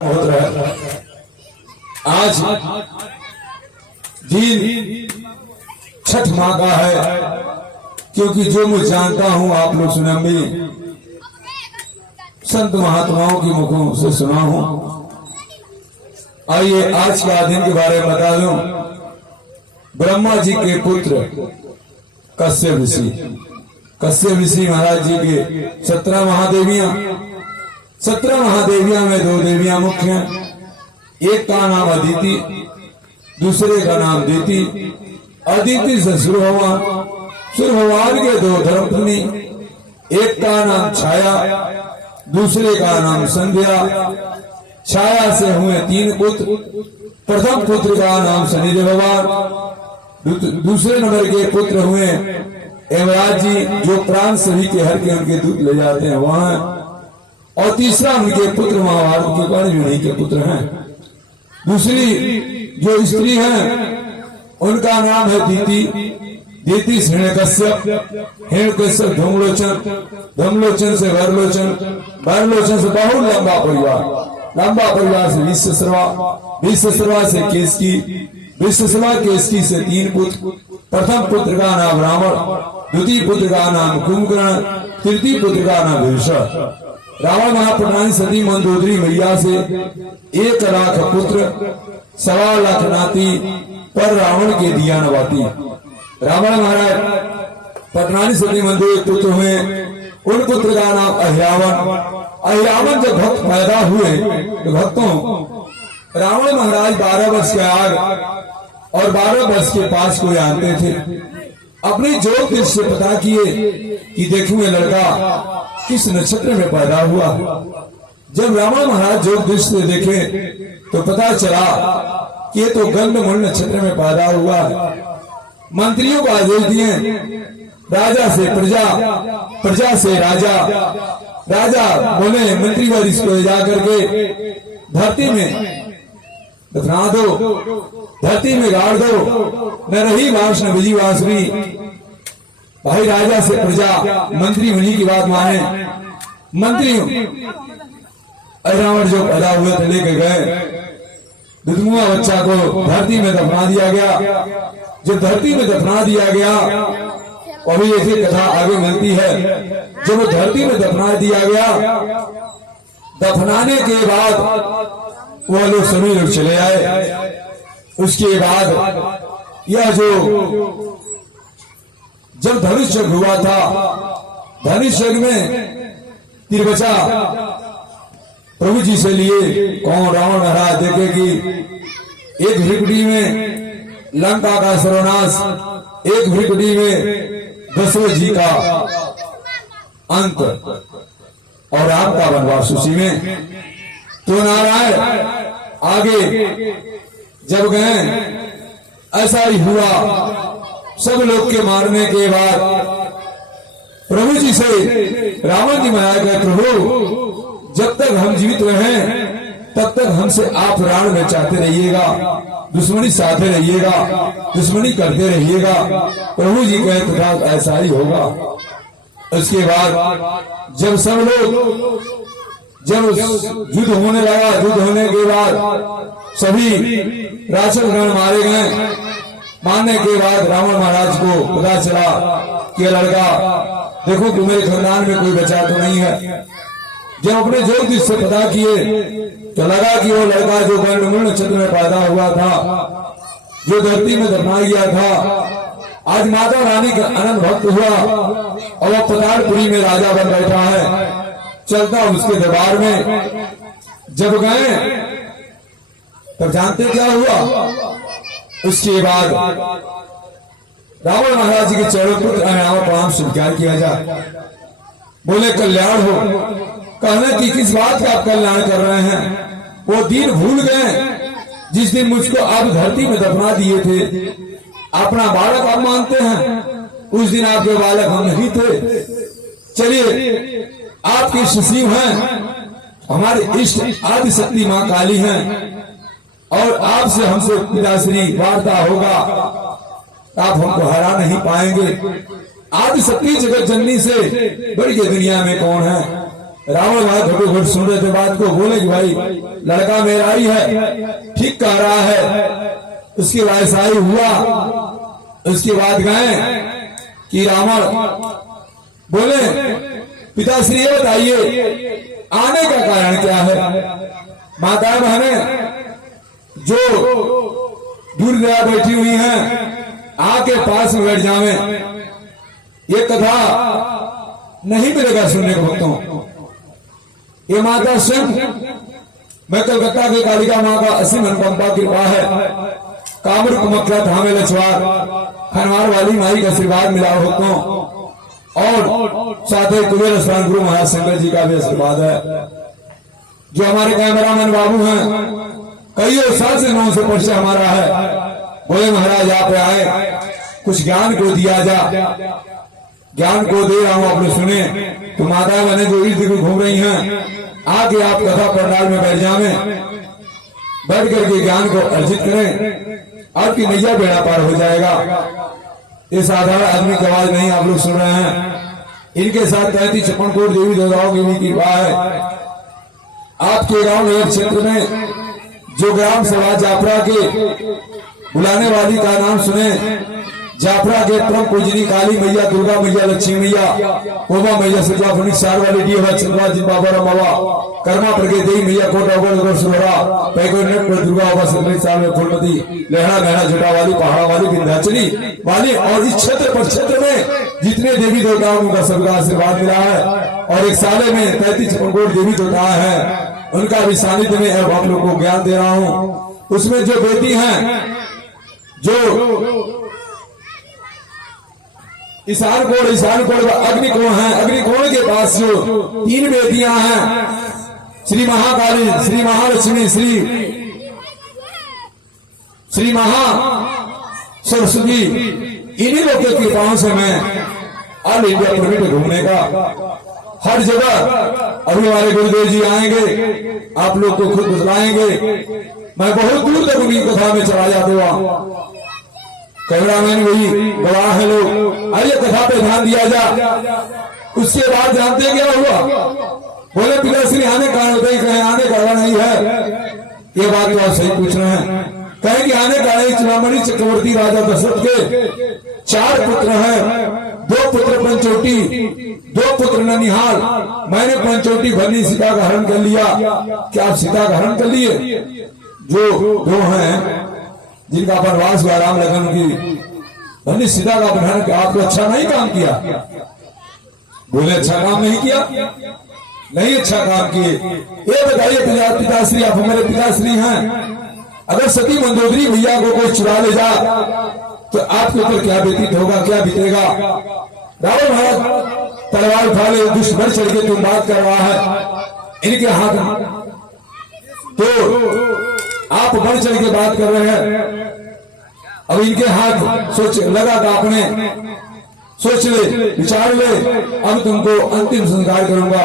आज दिन छठ माह का है, क्योंकि जो मैं जानता हूं आप लोग सुने भी संत महात्माओं की मुखों से सुना हूं। आइए आज का दिन के बारे में बता दूं। ब्रह्मा जी के पुत्र कश्यप ऋषि महाराज जी के 17 महादेवियां में 2 देवियां मुख्य हैं। एक का नाम अदिति, दूसरे का नाम दीति। अदिति से सूर्य भगवान के 2 धर्मपत्नी, एक का नाम छाया, दूसरे का नाम संध्या। छाया से हुए 3 पुत्र। प्रथम पुत्र का नाम शनिदेव भगवान, दूसरे नंबर के पुत्र हुए यमराज जी, जो प्राण सभी के हर के उनके दूत ले जाते हैं वहां। और तीसरा उनके पुत्र महाभारत के कर्णजुनी के पुत्र हैं। दूसरी जो स्त्री हैं उनका नाम है दीति हिरण्यकश्यप, धूमलोचन से भरलोचन से बहुत लंबा परिवार से विश्वसर्वा से केसकी, विश्वसर्वा केसकी से 3 पुत्र। प्रथम पुत्र का नाम रावण, द्वितीय पुत्र का नाम कुंभकर्ण, तृतीय पुत्र का नाम भीषण। रावण महाप्रधानी सती मंदोदरी मैया से 1 लाख पुत्र, 1.25 लाख नाती, पर रावण के दिया नवाती। रावण महाराज पटनानी सती मंदोदरी पुत्र हुए। उन पुत्र का नाम अहिरावण जब भक्त पैदा हुए तो भक्तों रावण महाराज 12 वर्ष के आग और 12 वर्ष के पास को जानते थे। अपनी जोग दृष्टि से पता किए कि देखूं ये लड़का किस नक्षत्र में पैदा हुआ। जब रावण महाराज जोग दृष्टि से देखे तो पता चला कि ये तो गंधमूल नक्षत्र में पैदा हुआ। मंत्रियों को आदेश दिए, राजा से प्रजा, प्रजा से राजा। राजा बोले मंत्री वर्ग इसको ले जाकर के धरती में दफना दो, धरती में गाड़ दो। न रही बांस न बजी बांसुरी। भाई राजा से प्रजा, मंत्री मुनि की बात माने। मंत्री रावण जो पैदा हुए थे लेके गए, दुधमुआ बच्चा को धरती में दफना दिया गया। जब धरती में दफना दिया गया, अभी ऐसी कथा आगे मिलती है। जब वो धरती में दफना दिया गया, दफनाने के बाद वो लोग सभी लोग चले आए। उसके बाद यह जो जब धनुष यज्ञ हुआ था, धनुष यज्ञ में तिरबचा प्रभु जी से लिए कौन रावण महाराज देखे कि एक भ्रिकुटी में लंका का सर्वनाश, एक भ्रिकुटी में दशरथ जी का अंत और राम का वनवास उसी में। तो नारायण आगे जब गए ऐसा ही हुआ। सब लोग के मारने के बाद प्रभु जी से रावण जी महाराज कहे, प्रभु जब तक हम जीवित रहें तब तक हमसे आप प्राण में चाहते रहिएगा, दुश्मनी साधे रहिएगा, दुश्मनी करते रहिएगा। प्रभु जी कहे तथा ऐसा ही होगा। उसके बाद जब सब लोग जब युद्ध होने लगा, युद्ध होने के बाद सभी राक्षसगण मारे गए। मारने के बाद रावण महाराज को पता चला कि लड़का देखो कि मेरे खानदान में कोई बचा तो नहीं है। जब अपने ज्योतिष से पता किए तो लगा कि वो लड़का जो गंधमूल नक्षत्र में पैदा हुआ था, जो धरती में दफना गया था, आज माता रानी का अनंत भक्त हुआ और वो पतालपुरी में राजा बन बैठा है। चलता उसके दरबार में जब गए तब जानते क्या हुआ। उसके बाद रावण महाराज जी के चरणों पर प्रणाम स्वीकार किया जाए। बोले कल्याण हो। कहने की किस बात का आप कल्याण कर रहे हैं। वो दिन भूल गए जिस दिन मुझको आप धरती में दफना दिए थे। अपना बालक आप मानते हैं, उस दिन आपके बालक हम नहीं थे। चलिए आपके शिशु हैं, हमारे इष्ट आदि शक्ति मां काली हैं और आपसे हमसे पिताश्री वार्ता होगा। आप हमको हरा नहीं पाएंगे। आदि शक्ति जगत जननी से बड़ी के दुनिया में कौन है। रावण वहां घटो घट सुन रहे थे बात को, बोले कि भाई लड़का मेरा ही है, ठीक कह रहा है। उसके बाद ऐसा ही हुआ। उसके बाद गए कि रावण बोले पिताश्री ये बताइए आने का कारण क्या है। माता बहने जो दूर दरा बैठी हुई हैं आके पास में बैठ जावे। ये कथा नहीं मिलेगा सुनने को भक्तों। ये माता स्वयं, मैं कलकत्ता की कालिका माँ का असीम अनुकंपा कृपा है, कामरूप मक्खा थामे लछवार खनवार वाली माई का आशीर्वाद मिला भक्तों, और साथ ही कुबेर स्थान गुरु महाराज शंकर जी का भी आशीर्वाद है। जो हमारे कैमरामैन बाबू हैं, कई साल से 9 से परिचय हमारा है, बोले महाराज आप आए कुछ ज्ञान को दिया जा। ज्ञान को दे रहा हूं, आपने सुने। तो माता बहने जो इर्द गिर्द घूम रही हैं आगे आप कथा पंडाल में बैठ जावे, बैठ करके ज्ञान को अर्जित करें, आपकी नैया बेड़ा पार हो जाएगा। ये साधारण आदमी की आवाज नहीं आप लोग सुन रहे हैं। इनके साथ 33-56 कोट देवी देवताओं की भी कृपा है। आपके गांव नगर क्षेत्र में जो ग्राम सभा जाफरा के बुलाने वाली का नाम सुने, जाफरा के परम पूजनी काली मैया, दुर्गा मैया, लक्ष्मी मैया, कोबा मैया, सजा फुनिक सार वाली डीवा चंद्रा जिम्बाबा रमावा कर्मा प्रगे देवी मैया, कोटा ओगल सुररा पैको नेट पर दुर्गा ओबा सतरी साल में फूलमती लहरा गहरा झटा वाली, पहाड़ा वाली, विंध्याचली वाली, और इस क्षेत्र पर क्षेत्र में जितने देवी देवताओं का सबका आशीर्वाद मिला है। और एक साले में 33-56 कोट देवी देवता है, उनका भी सानिध्य में अब आप लोग को ज्ञान दे रहा हूँ। उसमें जो बेटी हैं, जो ईशान कोण अग्निकोण है, अग्निकोण के पास जो 3 बेटियां हैं, श्री महाकाली, श्री महालक्ष्मी, श्री महा सरस्वती, इन्हीं लोग के कृपाओं से मैं ऑल इंडिया परमिट घूमने का हर जगह। अभी हमारे गुरुदेव जी आएंगे, आप लोग को खुद बतलाएंगे। मैं बहुत दूर तक उनकी कथा में चला जाता हुआ। कैमरामैन वही गवाह है लोग। आइए कथा पे ध्यान दिया जा। उसके बाद जानते हैं क्या हुआ? बोले पिताश्री आने कारण होते हैं, कहें आने कारण नहीं है। ये बात तो आप सही पूछ रहे हैं। कहें कि आने कारण चुनामणि चक्रवर्ती राजा दशरथ के 4 पुत्र हैं, 2 पुत्र पंचोटी, 2 पुत्र ननिहाल। मैंने पंचोटी भरनी सीता का हरण कर लिया। क्या आप सीता का हरण कर लिए? जो 2 हैं जिनका वनवास हुआ राम लखन की भरनी सीता का अपहरण किया, आपको अच्छा नहीं काम किया? बोले अच्छा काम नहीं किया, नहीं अच्छा काम किए। ये बताइए पिताश्री, आप हमारे पिताश्री हैं, अगर सती मंदोदरी भैया को कोई चुरा ले जा तो आपके ऊपर क्या व्यतीत होगा, क्या बीतेगा? रावण महाराज तलवार उठा ले, दुष्ट बढ़ चढ़ के तुम बात कर रहा है इनके हाथ, तो आप बढ़ चढ़ के बात कर रहे हैं। अब इनके हाथ सोच लगा था, आपने सोच ले, विचार ले, अब तुमको अंतिम संस्कार करूंगा।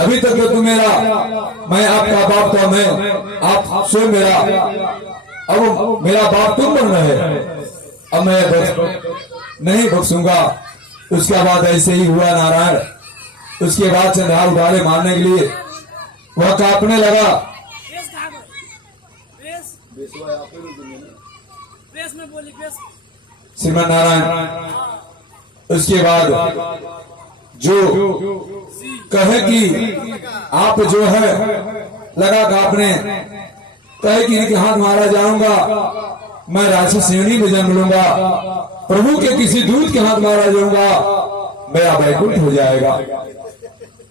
अभी तक तो तुम मेरा, मैं आपका बाप था, मैं आप स्वयं मेरा, अब मेरा बाप तुम बन रहे, अब मैं नहीं बख्सूंगा। उसके बाद ऐसे ही हुआ नारायण। उसके बाद चंद्रहार उठाले मारने के लिए वह कांपने लगा। श्रीमन नारायण। उसके बाद जो कहे कि आप जो है लगा कांपने, कहे कि इनके हाथ मारा जाऊंगा, मैं राक्षस श्रेणी में जन्म लूंगा, प्रभु के किसी दूत के हाथ मारा जाऊंगा, मेरा वैकुंठ हो जाएगा।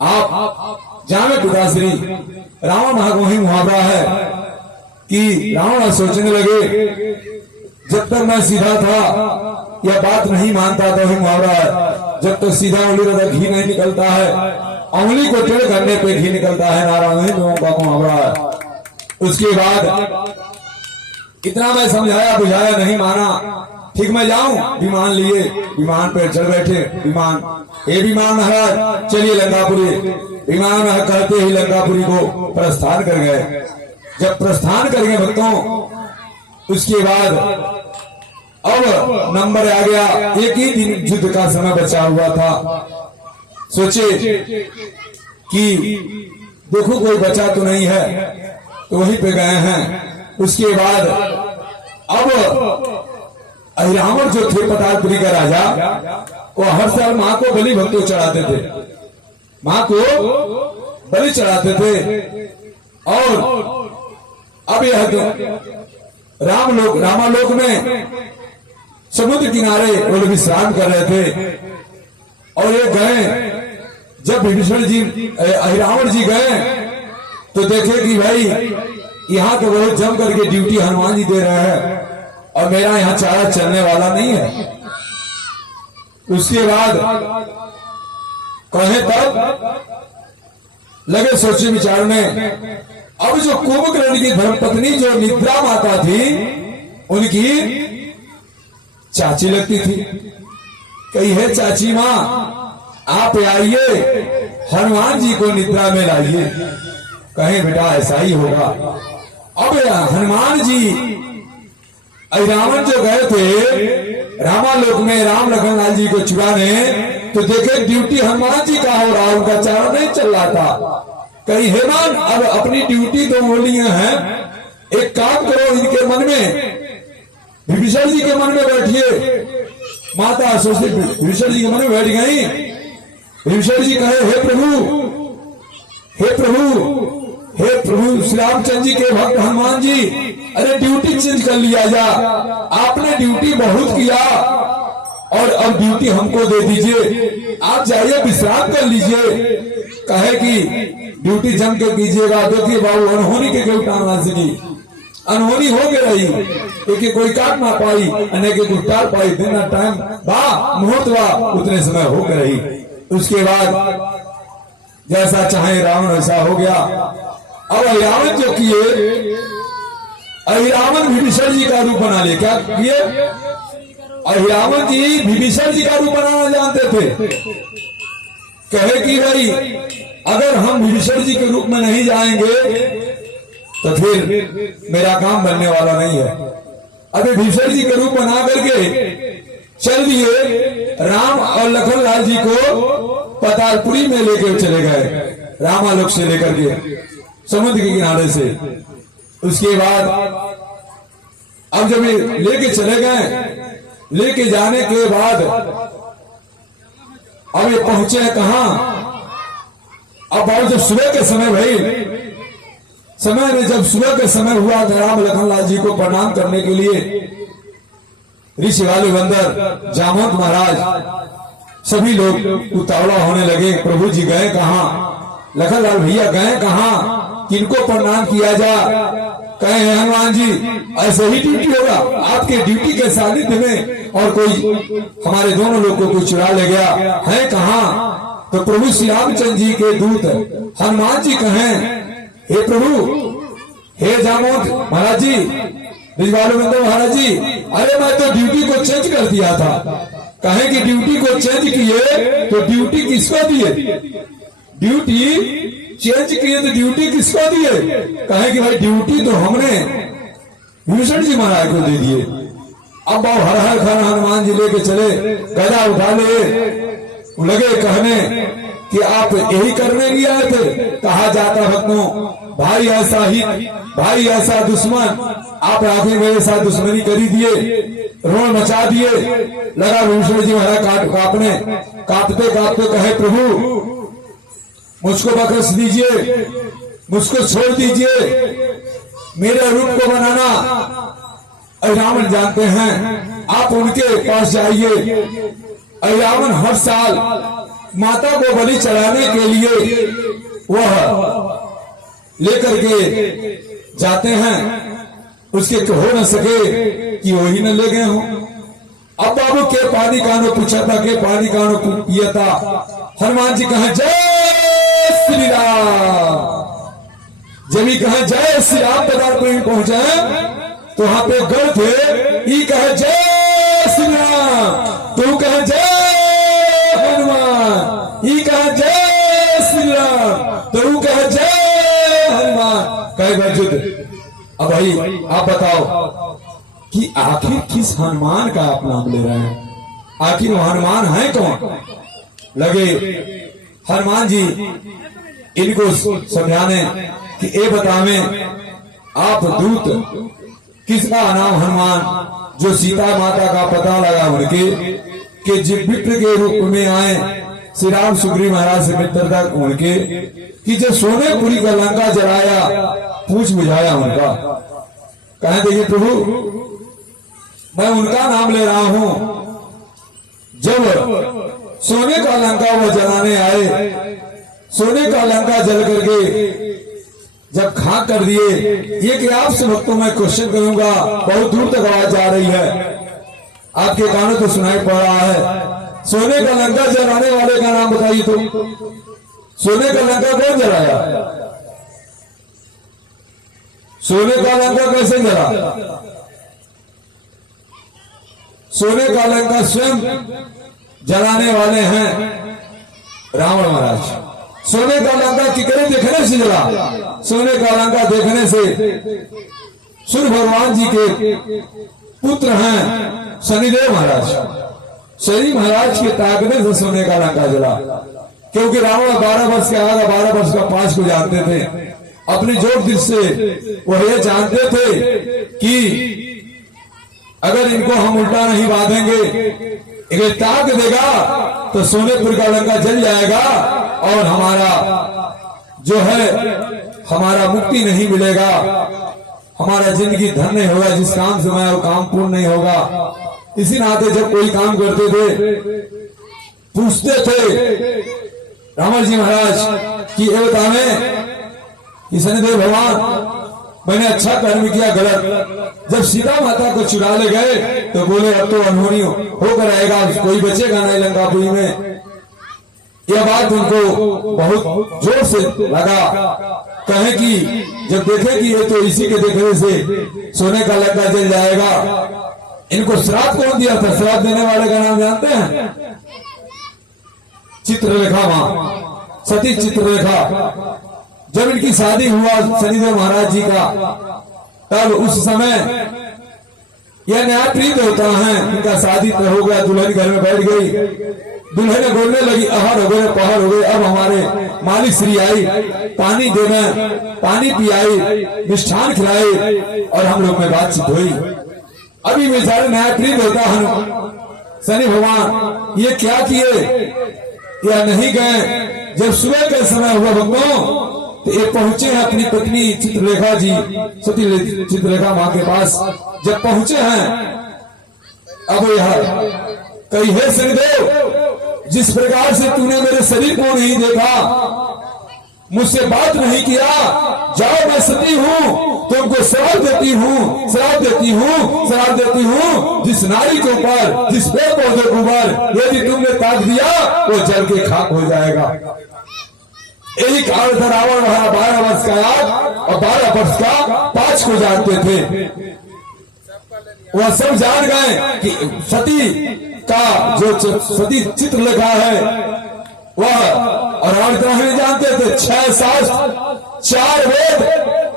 आप जाने पिताश्री, रावण महागोही मुहावरा है कि रावण सोचने लगे जब तक मैं सीधा था यह बात नहीं मानता था, ही मुहावरा है, जब तक सीधा उंगली तक घी नहीं निकलता है, उंगली को टेढ़ करने पे घी निकलता है। नारायण लोगों का मुहावरा है। उसके बाद इतना मैं समझाया बुझाया, नहीं माना। ठीक मैं जाऊं, विमान लिए, विमान पर चढ़ बैठे। विमान, ये विमान महाराज चलिए लंकापुरी। विमान कहते ही लंकापुरी को प्रस्थान कर गए। जब प्रस्थान कर गए भक्तों, उसके बाद अब नंबर आ गया, एक ही दिन युद्ध का समय बचा हुआ था। सोचे कि देखो कोई बचा तो नहीं है, तो वहीं पे गए हैं। उसके बाद अब अहिरावण जो थे पतालपुरी का राजा, वो हर साल मां को बलि भक्तों चढ़ाते थे, मां को बलि चढ़ाते थे। और अब यह रामालोक में समुद्र किनारे वो लोग विश्राम कर रहे थे। और ये गए, जब विभीषण जी अहिरावण जी गए तो देखे कि भाई यहाँ तो बहुत जम करके ड्यूटी हनुमान जी दे रहे हैं और मेरा यहाँ चारा चलने वाला नहीं है। उसके बाद कहे तब लगे सोचे विचार में। अब जो कुंभकर्ण की धर्मपत्नी जो निद्रा माता थी, उनकी चाची लगती थी। कही है चाची मां आप आइए, हनुमान जी को निद्रा में लाइए। कहे बेटा ऐसा ही होगा। अब हनुमान जी अहिरावण जो गए थे रामालोक में राम लखन लाल जी को चुराने, तो देखे ड्यूटी हनुमान जी का हो रहा, उनका चारा नहीं चल रहा था। कही हेमान अब अपनी ड्यूटी तो वो लिए हैं, एक काम करो इनके मन में, विभीषण जी के मन में बैठिए। माता सोचती विभीषण जी के मन में बैठ गई। विभीषण जी कहे हे प्रभु, हे प्रभु, हे प्रभु श्री रामचंद्र जी के भक्त हनुमान जी, अरे ड्यूटी चेंज कर लिया जा, आपने ड्यूटी बहुत किया और अब ड्यूटी हमको दे दीजिए, आप जाइए विश्राम कर लीजिए। कहे कि ड्यूटी जम के कीजिएगा। देखिए बाबू अनहोनी के कोई काम ना सकी, अनहोनी हो गई रही, एक कोई काट ना पाई, अने के कुछ टाल पाई, दिन टाइम बा मुहूर्त बा उतने समय हो गई रही। उसके बाद जैसा चाहे रावण वैसा हो गया। अब अहिरावण जो किए, अहिरावण विभीषण जी का रूप बना ले। क्या किए? अहिरावण जी विभीषण जी का रूप बनाना जानते थे। कहे कि भाई अगर हम विभीषण जी के रूप में नहीं जाएंगे तो फिर मेरा काम बनने वाला नहीं है। अभी विभीषण जी के रूप बना करके चल दिए। राम और लखन लाल जी को पतालपुरी में लेकर चले गए, रामालोक से लेकर के समुद्र के किनारे से। उसके बाद अब जब लेके चले गए, लेके जाने के बाद अब ये पहुंचे कहां? अब बहुत जब सुबह के समय भाई समय में जब सुबह के समय हुआ तो राम लखन लाल जी को प्रणाम करने के लिए ऋषि वाले बंदर जामवंत महाराज सभी लोग उतावला होने लगे। प्रभु जी गए कहां? लखन लाल भैया गए कहां? किनको प्रणाम किया जा? कहे हनुमान जी ऐसे ही ड्यूटी होगा, आपके ड्यूटी के सानिध्य में और कोई हमारे दोनों लोग को कोई चुरा ले गया है कहां? तो प्रभु श्री रामचंद्र जी के दूत हनुमान जी कहें हे प्रभु, हे जामवंत महाराज जी, ब्रिजबालुबंदर महाराज जी, अरे मैं तो ड्यूटी को चेंज कर दिया था। कहे कि ड्यूटी को चेंज किए तो ड्यूटी किसको दिए? ड्यूटी चेंज किए तो ड्यूटी किसको दिए? कहे कि भाई ड्यूटी तो हमने विभीषण जी महाराज को दे दिए। अब बाबू हर हर खर हनुमान जी लेके चले, गदा उठा ले, लगे कहने कि आप यही करने लिए आए थे। कहा जाता भक्तों, भाई ऐसा ही, भाई ऐसा दुश्मन, आप आखिर मेरे साथ दुश्मनी करी दिए, रोण मचा दिए। लगा विभीषण जी महाराज कांपने, कांपते कांपते कहे प्रभु मुझको बख्श दीजिए, मुझको छोड़ दीजिए, मेरे रूप को बनाना अहिरावण जानते हैं, आप उनके पास जाइए। अहिरावण हर साल माता को बलि चढ़ाने के लिए वह लेकर के जाते हैं, उसके हो न सके कि वही न ले गए हों। अब बाबू के पानी कानो पूछा था, के पानी कानो पिया था। हनुमान जी कहे जय श्री राम। जब ही कहे जय श्री राम पदार्थ में पहुंचे तो वहां पे गढ़ थे, ई कहे जय श्री राम, तू कहे जय हनुमान, ई कहे जय श्री राम, तू कहे जय हनुमान। कहे वजुद अब भाई आप बताओ कि आखिर किस हनुमान का आप नाम ले रहे हैं? आखिर वो हनुमान है कौन? लगे हनुमान जी इनको समझाने कि ए बतावे आप दूत किसका नाम हनुमान जो सीता माता का पता लगा उनके कि जिस मित्र के रूप में आए श्री राम सुग्रीव महाराज से मित्रता उनके कि जो सोनेपुरी का लंका जलाया पूछ बुझाया उनका। कहे देखिए प्रभु मैं उनका नाम ले रहा हूं जब सोने का लंका वो जलाने आए, सोने का लंका जल करके जब खाक कर दिए। ये कि आपसे भक्तों मैं क्वेश्चन करूंगा, बहुत दूर तक आवाज जा रही है, आपके कानों को सुनाई पड़ रहा है। सोने का लंका जलाने वाले का नाम बताइए तो। सोने का लंका कौन जलाया? सोने का लंका कैसे जला? सोने का लंका स्वयं जलाने वाले हैं रावण महाराज। सोने का लंका किकरे देखने से जला? सोने का लंका देखने से सूर्य भगवान जी के पुत्र हैं शनिदेव महाराज। शनि महाराज के ताकने से सोने का लंका जला, क्योंकि रावण 12 वर्ष के आगे 12 वर्ष का पास को जानते थे। अपनी जोर दिल से वह ये जानते थे कि अगर इनको हम उल्टा नहीं बांधेंगे, इन्हें ताक देगा तो सोनेपुर का लंका जल जाएगा और हमारा जो है हमारा मुक्ति नहीं मिलेगा, हमारा जिंदगी धन नहीं होगा, जिस काम से मैं वो काम पूर्ण नहीं होगा। इसी नाते जब कोई काम करते थे पूछते थे रावण जी महाराज कि ये बतावे कि शनिदेव भगवान मैंने अच्छा कर्म किया गलत? जब सीता माता को चुरा ले गए तो बोले अब तो अनहोनी होकर आएगा, कोई बचेगा नहीं लंकापुरी में। यह बात उनको बहुत जोर से लगा। कहे कि जब देखे कि ये तो इसी के देखने से सोने का लंका जल जाएगा। इनको श्राप कौन दिया था? श्राप देने वाले का नाम जानते हैं? चित्रलेखा मां, सती चित्रलेखा। जब इनकी शादी हुआ शनिदेव महाराज जी का, तब उस समय यह न्यायप्रीत होता है, इनका शादी तो हो गया, दुल्हन घर में बैठ गई। दुल्हन बोलने लगी अहर हो गए पहर हो गए, अब हमारे मालिक श्री आई, पानी देना, पानी पियाई, मिष्ठान खिलाई और हम लोग में बातचीत हुई। अभी बेचारे न्यायप्रीत होता है शनि भगवान, ये क्या किए या नहीं गए। जब सुबह का समय हुआ भक्तों तो ये पहुंचे हैं अपनी पत्नी चित्रलेखा जी, सती चित्रलेखा मां के पास। जब पहुंचे हैं अब यह कही है शनिदेव, जिस प्रकार से तूने मेरे शरीर को नहीं देखा, मुझसे बात नहीं किया, जाओ मैं सती हूँ, तुमको श्राप देती हूँ, श्राप देती हूँ, श्राप देती हूँ। जिस नारी के ऊपर, जिस पेड़ पौधे के ऊपर यदि तुमने ताक दिया वो जल के खाक हो जाएगा। यही कारण था रावण 12 वर्ष का याद और 12 वर्ष का पांच को जानते थे। वह सब जान गए कि सती का जो सती चित्रलेखा है वह, और रावण इतना ही जानते थे 6 शास्त्र 4 वेद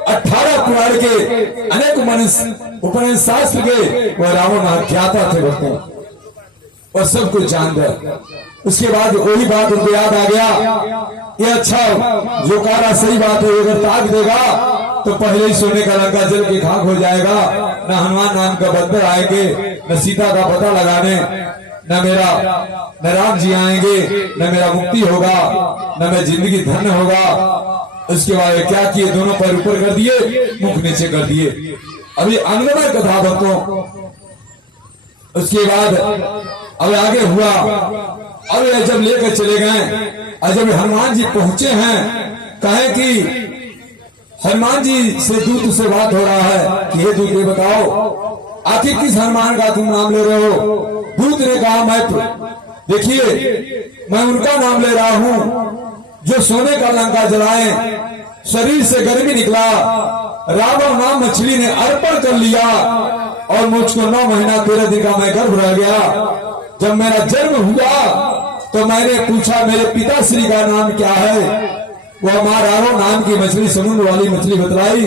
18 पुराण के अनेक उपनिषद शास्त्र के वह रावण अज्ञाता थे भक्तों, और सब कुछ जान गए। उसके बाद वही बात उनको याद आ गया, ये अच्छा जो कारा सही बात है, अगर ताक देगा तो पहले ही सोने का लंका जल के खाक हो जाएगा। न हनुमान नाम का बंदर आएंगे, न सीता का पता लगाने, न राम जी आएंगे, न मेरा मुक्ति होगा, न मैं जिंदगी धन्य होगा। उसके बाद क्या किए, दोनों पैर ऊपर कर दिए, मुख नीचे कर दिए। अभी अंगमय कथा भक्तों। उसके बाद अब आगे हुआ, अब जब लेकर चले गए और जब हनुमान जी पहुंचे हैं, कहे कि हनुमान जी से दूत से बात हो रहा है कि हे दूत ये बताओ आखिर किस हनुमान का तुम नाम ले रहे हो? दूत ने कहा मैं देखिए मैं उनका नाम ले रहा हूं जो सोने का लंका जलाए, शरीर से गर्मी निकला, रावण नाम मछली ने अर्पण कर लिया और मुझको 9 महीना 13 दिन का मैं गर्भ रह गया। जब मेरा जन्म हुआ तो मैंने पूछा मेरे पिताश्री का नाम क्या है? वह मां रावण नाम की मछली, समुद्र वाली मछली बतलाई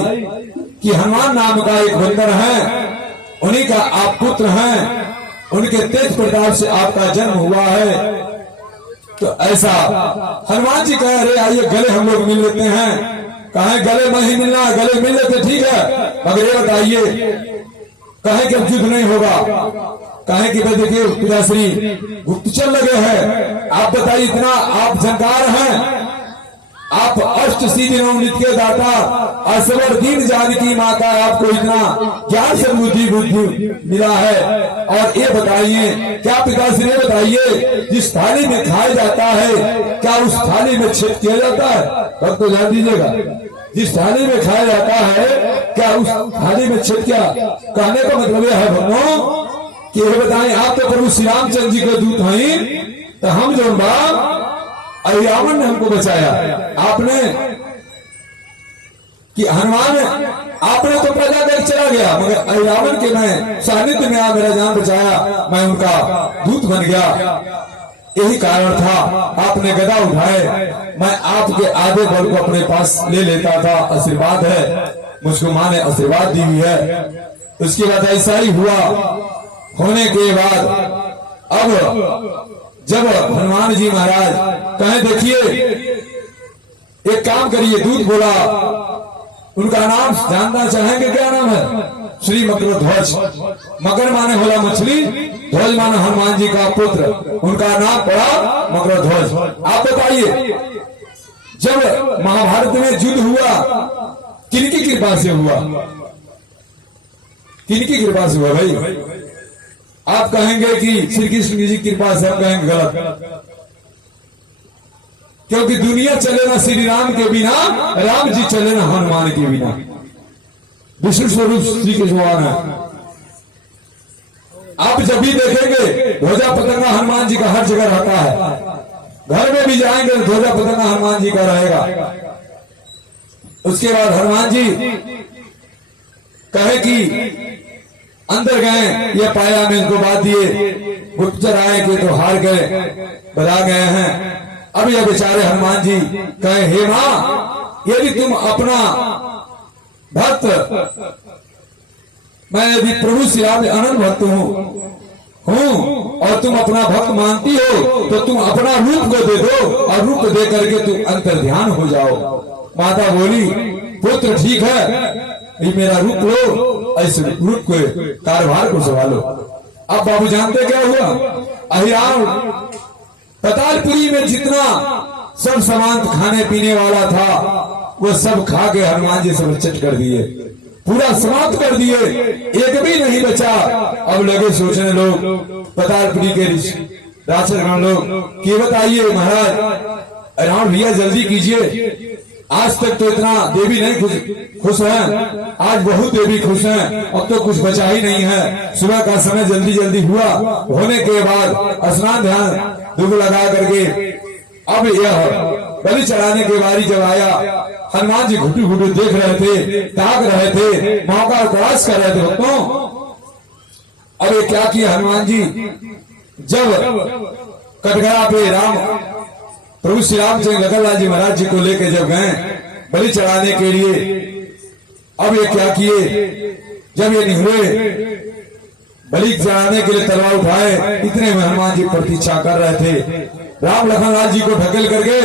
कि हनुमान नाम का एक बंदर है, उन्हीं का आप पुत्र हैं, उनके तेज प्रताप से आपका जन्म हुआ है। तो ऐसा हनुमान जी कहे अरे आइए गले हम लोग मिल लेते हैं। कहे गले में ही मिलना, गले मिल लेते ठीक है, मगर ये बताइए कहे कि अब युद्ध नहीं होगा। कहे कि भाई देखिए पिताश्री गुप्तचर लगे हैं, आप बताइए इतना आप जानकार हैं, आप अष्ट सिद्धि नवनीत के दाता असवर दीन जानकी माता, आपको इतना ज्ञान से बुद्धि मिला है। और ये बताइए क्या पिताश्री ये बताइए जिस थाली में खाया जाता है क्या उस थाली में छेद किया जाता है? अब तो जान दीजिएगा, जिस थाली में खाया जाता है क्या उस थाली में छेद किया? कहने का मतलब यह है भगवान कि ये बताएं आप तो प्रभु श्री रामचंद्र जी के दूत हैं, तो हम जो रावण ने हमको बचाया, आपने कि हनुमान आपने तो प्रजा देख चला गया, मगर रावण के मैं सानिध्य में मेरा जान बचाया, मैं उनका दूत बन गया। यही कारण था आपने गदा उठाए, मैं आपके आधे बल को अपने पास ले लेता था। आशीर्वाद है, मुझको माँ ने आशीर्वाद दी हुई है। उसके बाद ऐसा ही हुआ। होने के बाद अब जब हनुमान जी महाराज कहे देखिए एक काम करिए, दूत बोला उनका नाम जानना चाहेंगे, क्या नाम है? श्री मकर ध्वज। मकर माने होला मछली, ध्वज माने हनुमान जी का पुत्र, उनका नाम पड़ा मकर ध्वज। आप बताइए जब महाभारत में युद्ध हुआ किनकी कृपा से हुआ? किनकी कृपा से हुआ भाई? आप कहेंगे कि श्री कृष्ण जी की कृपा से, हम कहेंगे गलत, क्योंकि दुनिया चले ना श्री राम के बिना, राम जी चले ना हनुमान के बिना। विष्णु स्वरूप श्री कृष्ण भगवान है। आप जब भी देखेंगे ध्वजा पतंगा हनुमान जी का हर जगह रहता है, घर में भी जाएंगे तो ध्वजा पतंगा हनुमान जी का रहेगा। उसके बाद हनुमान जी कहे कि अंदर गए, ये पाया में इनको बात दिए, गुप्तचर आए कि तो हार गए, बता गए हैं। अब ये बेचारे हनुमान जी कहे हे मां, यदि तुम अपना भक्त, मैं यदि प्रभु श्री राम अनंत भक्त हूँ और तुम अपना भक्त मानती हो तो तुम अपना रूप को दे दो और रूप दे करके तुम अंतर ध्यान हो जाओ। माता बोली पुत्र ठीक है, ये मेरा रूप लो, ऐसे रूप को कार्यभार को संभालो। अब बाबू जानते क्या हुआ? अहिराम पतालपुरी में जितना सब सामान खाने पीने वाला था वो सब खा के हनुमान जी सब चट कर दिए, पूरा समाप्त कर दिए, एक भी नहीं बचा। अब लगे सोचने लोग पतालपुरी के राक्षसगण लोग कि बताइए महाराज राम भैया जल्दी कीजिए, आज तक तो इतना देवी नहीं खुश हैं, आज बहुत देवी खुश हैं, अब तो कुछ बचा ही नहीं है। सुबह का समय जल्दी जल्दी हुआ, होने के बाद स्नान ध्यान दुख लगा करके अब यह बलि चढ़ाने के बारी जब आया, हनुमान जी घुटू घुटू देख रहे थे, ताक रहे थे, मौका तलाश कर रहे थे भक्तों। अब ये क्या किया हनुमान जी, जब कटघरा पे राम प्रभु श्री रामचंद्र लखनलाल जी महाराज जी को लेकर जब गए बलि चढ़ाने के लिए, अब ये क्या किए, जब ये निहुए बलि चढ़ाने के लिए तलवार उठाए, इतने में हनुमान जी प्रतीक्षा कर रहे थे। राम लखनलाल जी को ढकेल करके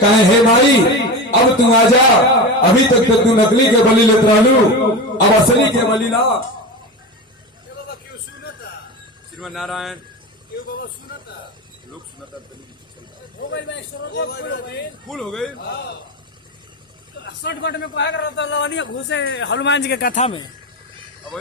कहे हे माई अब तुम आजा, अभी तक तो तू नकली के बलि लेते रहलू, अब असली के बलि ला। श्रीमन नारायण लोग सुनता फूल हो गई। 60 में कहा कर रहा था घुसे हनुमान जी के कथा में।